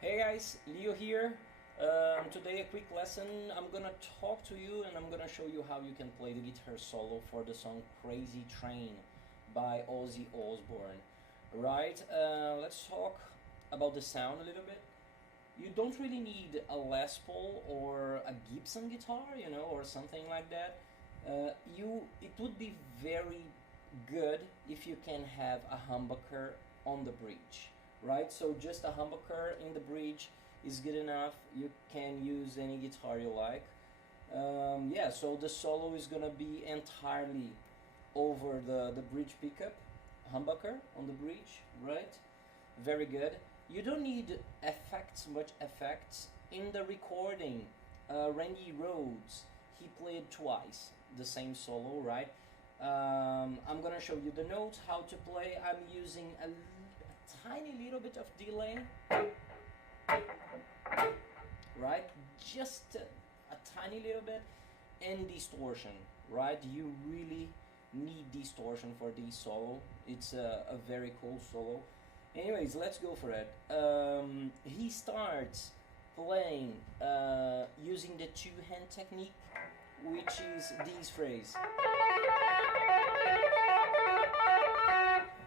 Hey guys, Leo here. Today a quick lesson. I'm gonna talk to you and I'm gonna show you how you can play the guitar solo for the song Crazy Train by Ozzy Osbourne. Right, let's talk about the sound a little bit. You don't really need a Les Paul or a Gibson guitar, or something like that. It would be very good if you can have a humbucker on the bridge, right? So just a humbucker in the bridge is good enough. You can use any guitar you like. Yeah, so the solo is gonna be entirely over the bridge pickup, humbucker on the bridge, right? Very good. You don't need much effects. In the recording, Randy Rhoads, he played twice the same solo, right? I'm gonna show you the notes, how to play. I'm using a tiny little bit of delay, right? Just a tiny little bit, and distortion, right? You really need distortion for this solo. It's a very cool solo. Anyways, let's go for it. He starts playing using the two-hand technique, which is this phrase.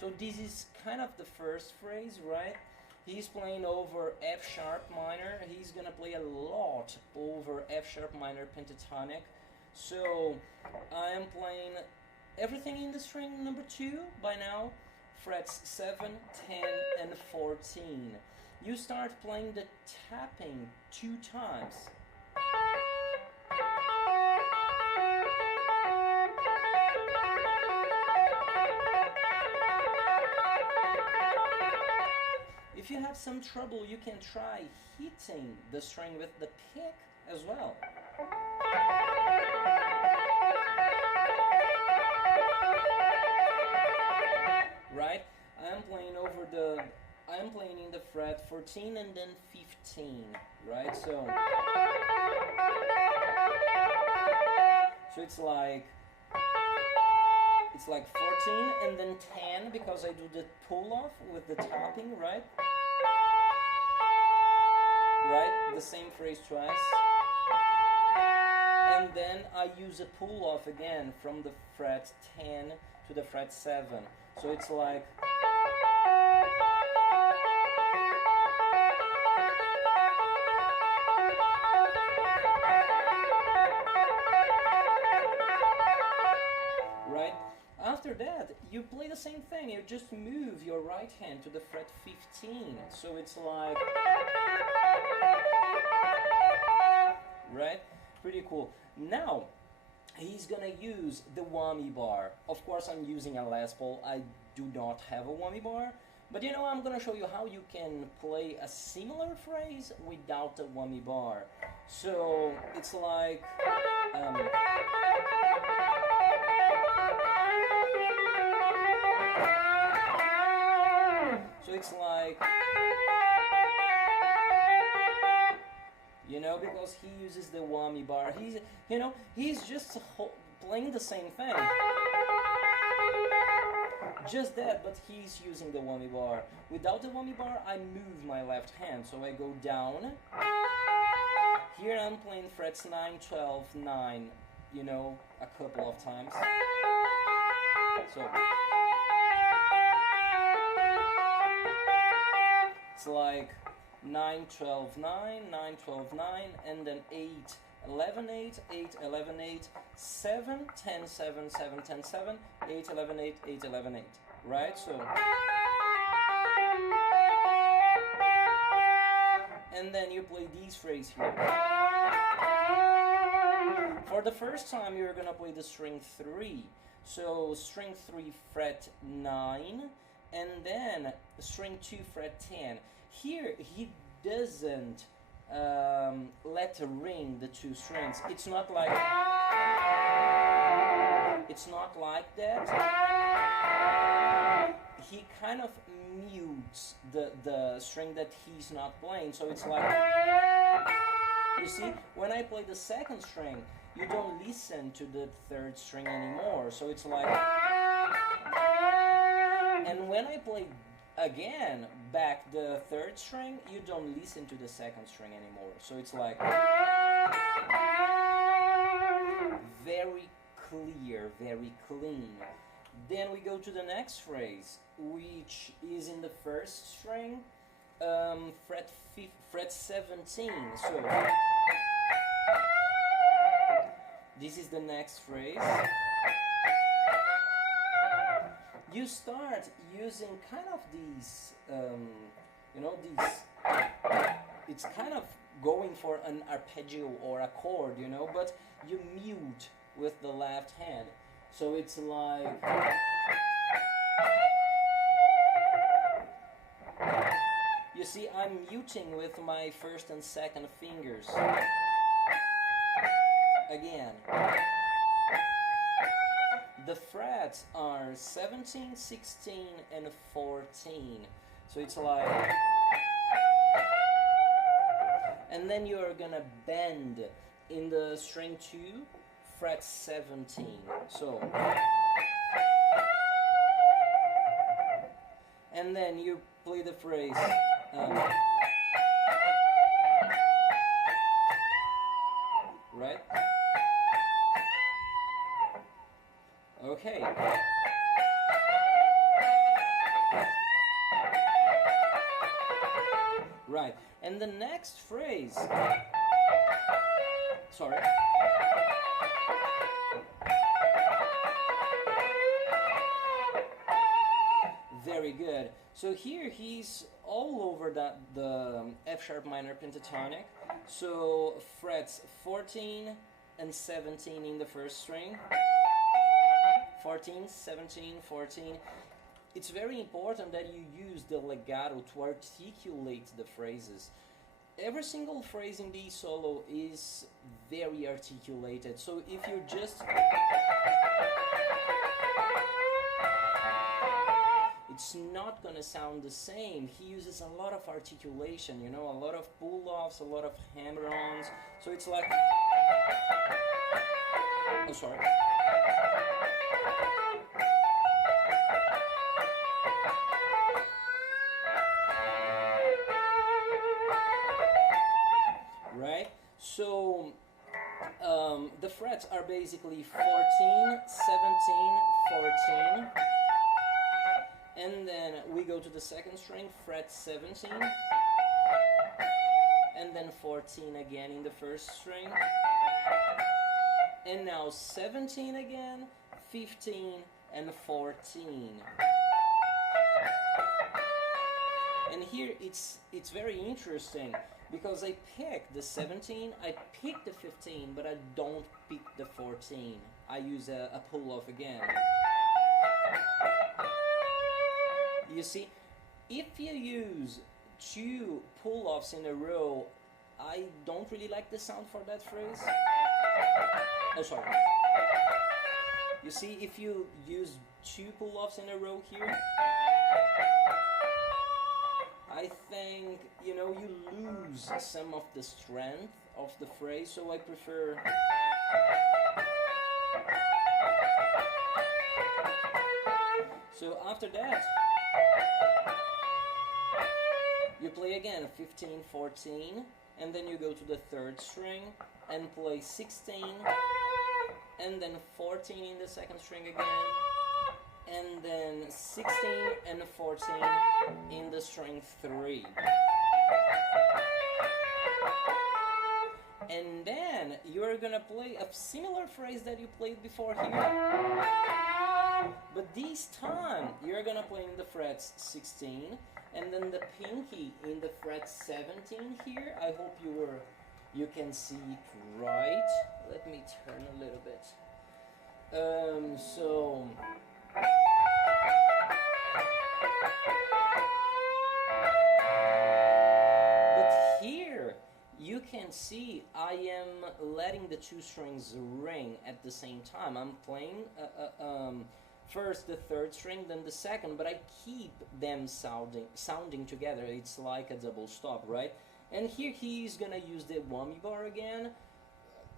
So this is kind of the first phrase, right? He's playing over F sharp minor. He's gonna play a lot over F sharp minor pentatonic. So I am playing everything in the string number 2 by now. Frets 7, 10, and 14. You start playing the tapping 2 times. If you have some trouble, you can try hitting the string with the pick as well. Right? I am playing in the fret 14 and then 15, right? So it's like 14 and then 10 because I do the pull off with the tapping, right? Right? The same phrase twice. And then I use a pull off again from the fret 10 to the fret 7. So it's like right? After that, you play the same thing. You just move your right hand to the fret 15. So it's like, right? Pretty cool. Now, he's gonna use the whammy bar. Of course, I'm using a Les Paul. I do not have a whammy bar. But I'm gonna show you how you can play a similar phrase without a whammy bar. So it's like so it's like, because he uses the whammy bar. He's just playing the same thing. Just that, but he's using the whammy bar. Without the whammy bar, I move my left hand. So I go down. Here I'm playing frets 9, 12, 9, a couple of times. So it's like 9, 12, 9, 9, 12, 9, and then 8, 11, 8, 8, 11, 8, 7, 10, 7, 7, 10, 7, 8, 11, 8, 8, 11, 8, right? So, and then you play these phrases here. For the first time, you're gonna play the string 3. So, string 3, fret 9, and then string 2, fret 10. Here, he doesn't let ring the 2 strings. It's not like that. He kind of mutes the string that he's not playing. So it's like, you see, when I play the second string, you don't listen to the third string anymore. So it's like, and when I play again back the third string, you don't listen to the second string anymore. So it's like very clear, very clean. Then we go to the next phrase, which is in the first string, fret 17. So this is the next phrase. You start using kind of these, it's kind of going for an arpeggio or a chord, but you mute with the left hand. So it's like, you see, I'm muting with my first and second fingers. Again. The frets are 17, 16, and 14. So it's like, and then you're gonna bend in the string 2, fret 17. So, and then you play the phrase. Right? Okay. Right. And the next phrase. Sorry. Very good. So here he's all over the F sharp minor pentatonic. So frets 14 and 17 in the first string. 14, 17, 14. It's very important that you use the legato to articulate the phrases. Every single phrase in the solo is very articulated. So if you just... it's not going to sound the same. He uses a lot of articulation, a lot of pull-offs, a lot of hammer-ons. So it's like... oh, sorry. Right? So the frets are basically 14, 17, 14. And then we go to the second string, fret 17. And then 14 again in the first string. And now 17 again, 15, and 14. And here it's very interesting because I pick the 17, I pick the 15, but I don't pick the 14. I use a pull-off again. You see, if you use 2 pull-offs in a row, I don't really like the sound for that phrase. Oh, sorry. You see, if you use 2 pull-offs in a row here, I think, you lose some of the strength of the phrase, so I prefer... So after that, you play again 15, 14, and then you go to the third string and play 16, and then 14 in the second string again, and then 16 and 14 in the string 3. And then you're gonna play a similar phrase that you played before here, but this time you're gonna play in the frets 16, and then the pinky in the fret 17 here. I hope you can see it right. Let me turn a little bit. So but here you can see I am letting the 2 strings ring at the same time. I'm playing first the third string, then the second, but I keep them sounding together. It's like a double stop, right? And here he's gonna use the whammy bar again,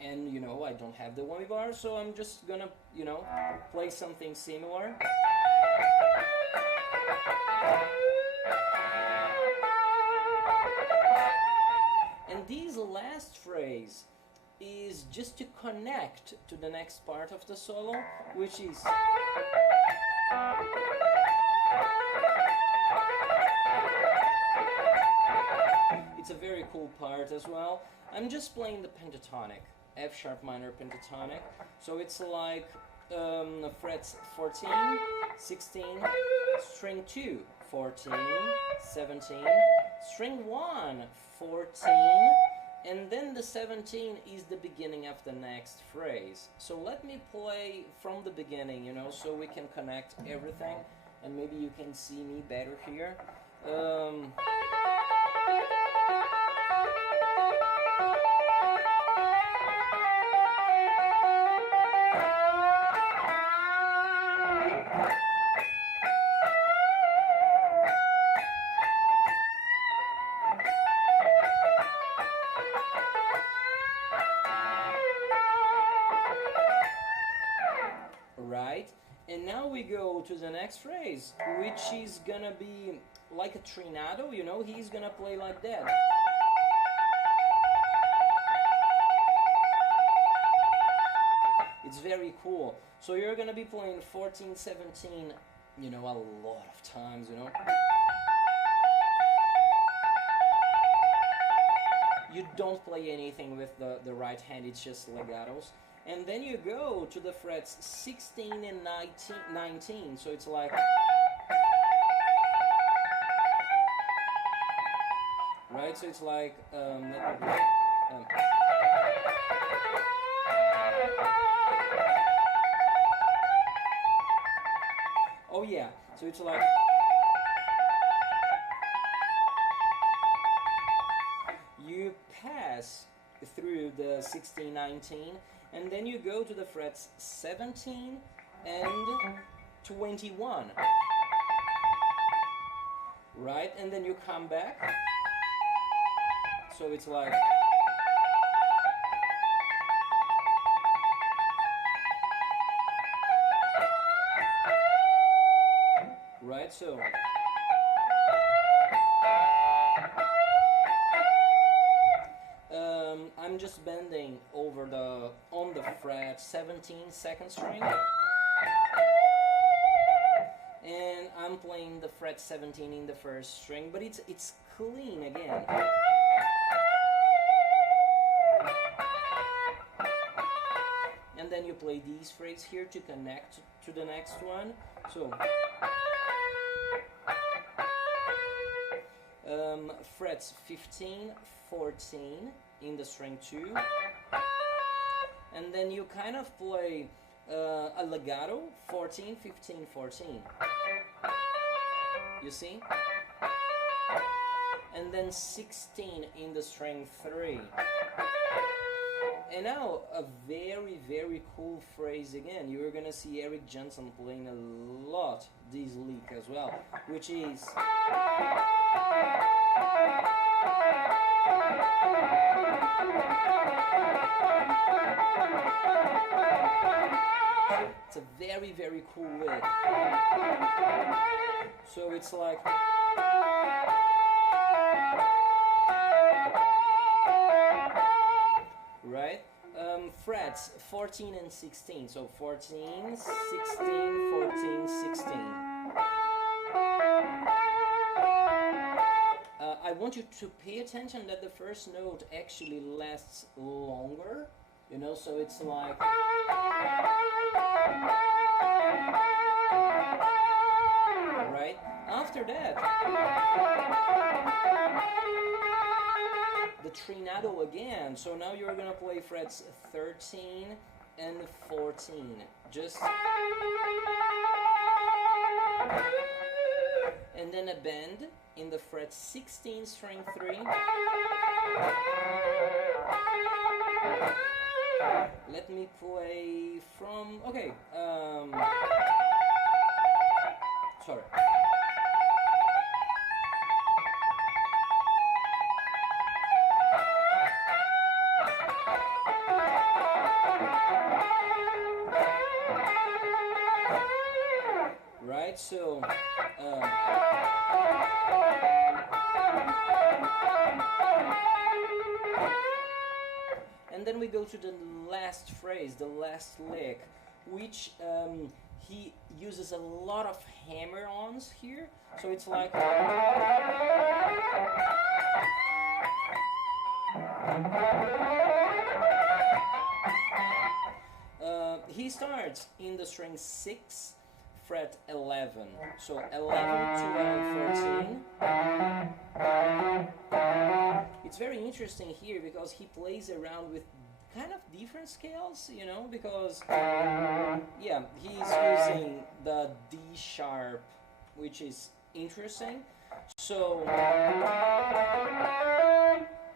and I don't have the whammy bar, so I'm just gonna play something similar. last phrase is just to connect to the next part of the solo, which is it's a very cool part as well. I'm just playing the pentatonic, F sharp minor pentatonic. So it's like frets 14, 16, string 2, 14, 17, string 1, 14, and then the 17 is the beginning of the next phrase. So let me play from the beginning, you know, so we can connect everything, and maybe you can see me better here. Right? And now we go to the next phrase, which is gonna be like a trinado, you know, he's gonna play like that. It's very cool. So you're gonna be playing 14, 17, you know, a lot of times, you know. You don't play anything with the right hand, it's just legatos. And then you go to the frets 16 and 19, so it's like, right, so it's like, oh yeah, so it's like, you pass through the 16, 19, and then you go to the frets 17 and 21, right? And then you come back, so it's like, right? So I'm just bending over on the fret 17 second string, and I'm playing the fret 17 in the first string, but it's clean again. And then you play these phrases here to connect to the next one. So frets 15, 14 in the string 2, and then you kind of play a legato 14, 15, 14. You see? And then 16 in the string 3. And now a very, very cool phrase again. You're gonna see Eric Johnson playing a lot this lick as well, which is it's a very, very cool lick. So it's like, right? Frets 14 and 16. So 14, 16, 14, 16. I want you to pay attention that the first note actually lasts longer, you know, so it's like, right? After that, the trinado again, so now you're gonna play frets 13 and 14, just, and then a bend in the fret 16 string 3. Let me play from, okay, sorry. Right, so then we go to the last phrase, the last lick, which he uses a lot of hammer-ons here. So it's like... he starts in the string 6, fret 11. So 11, 12, 14. It's very interesting here because he plays around with kind of different scales, you know, because yeah, he's using the D sharp, which is interesting. So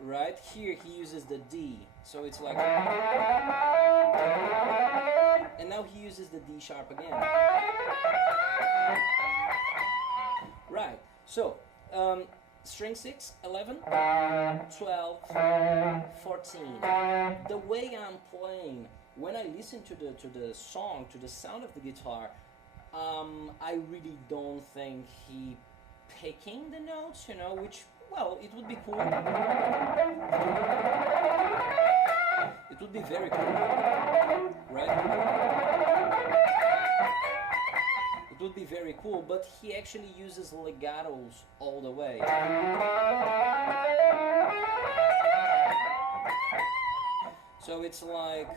right here he uses the D, so it's like, and now he uses the D sharp again. Right, so string 6, 11, 12, 14. The way I'm playing, when I listen to the song, to the sound of the guitar, I really don't think he picking the notes, you know, which, well, it would be cool. It would be very cool, right? It would be very cool, but he actually uses legatos all the way. So it's like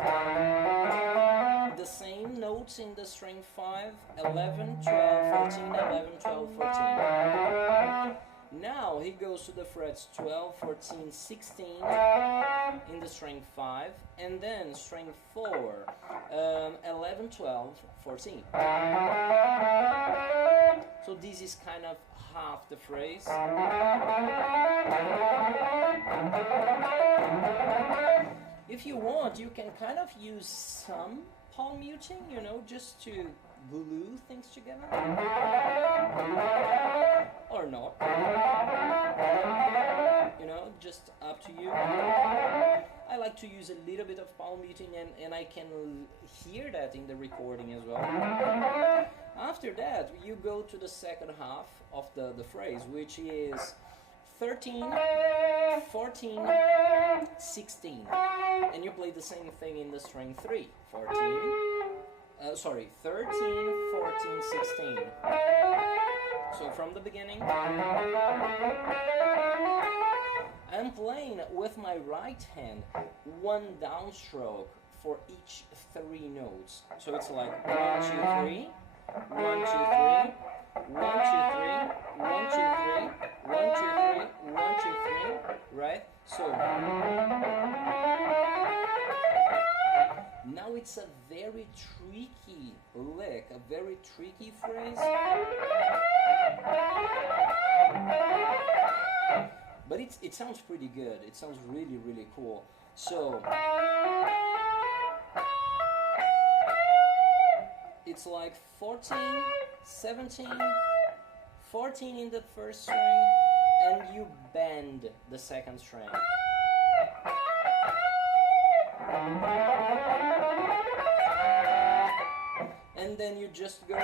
the same notes in the string 5, 11, 12, 14, 11, 12, 14. Now he goes to the frets 12, 14, 16 in the string 5, and then string 4, 11, 12, 14. So this is kind of half the phrase. If you want, you can kind of use some palm muting, you know, just to glue things together. Or not. You know, just up to you. I like to use a little bit of palm muting, and I can hear that in the recording as well. After that, you go to the second half of the phrase, which is 13, 14, 16. And you play the same thing in the string 3. 13, 13, 14, 16. So from the beginning, I'm playing with my right hand one downstroke for each 3 notes. So it's like 1, 2, 3, 1, 2, 3, 1, 2, 3, 1, 2, 3, 1, 2, 3, 1, 2, 3, right? So now it's a very tricky lick, a very tricky phrase. But it sounds pretty good. It sounds really, really cool. So it's like 14, 17, 14 in the first string, and you bend the second string. And then you just go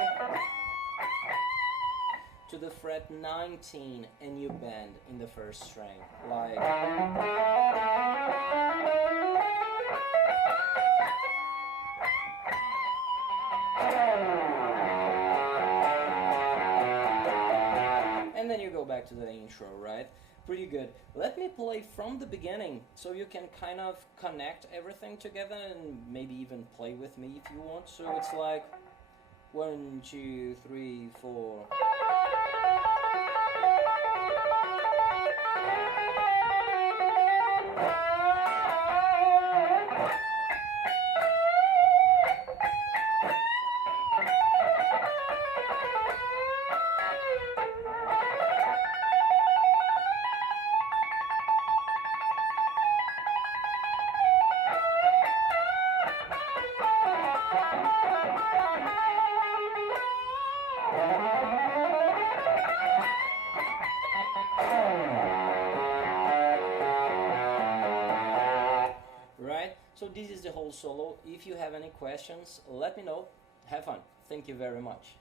to the fret 19 and you bend in the first string, like. And then you go back to the intro, right? Pretty good. Let me play from the beginning so you can kind of connect everything together and maybe even play with me if you want. So it's like 1, 2, 3, 4. So this is the whole solo. If you have any questions, let me know. Have fun. Thank you very much.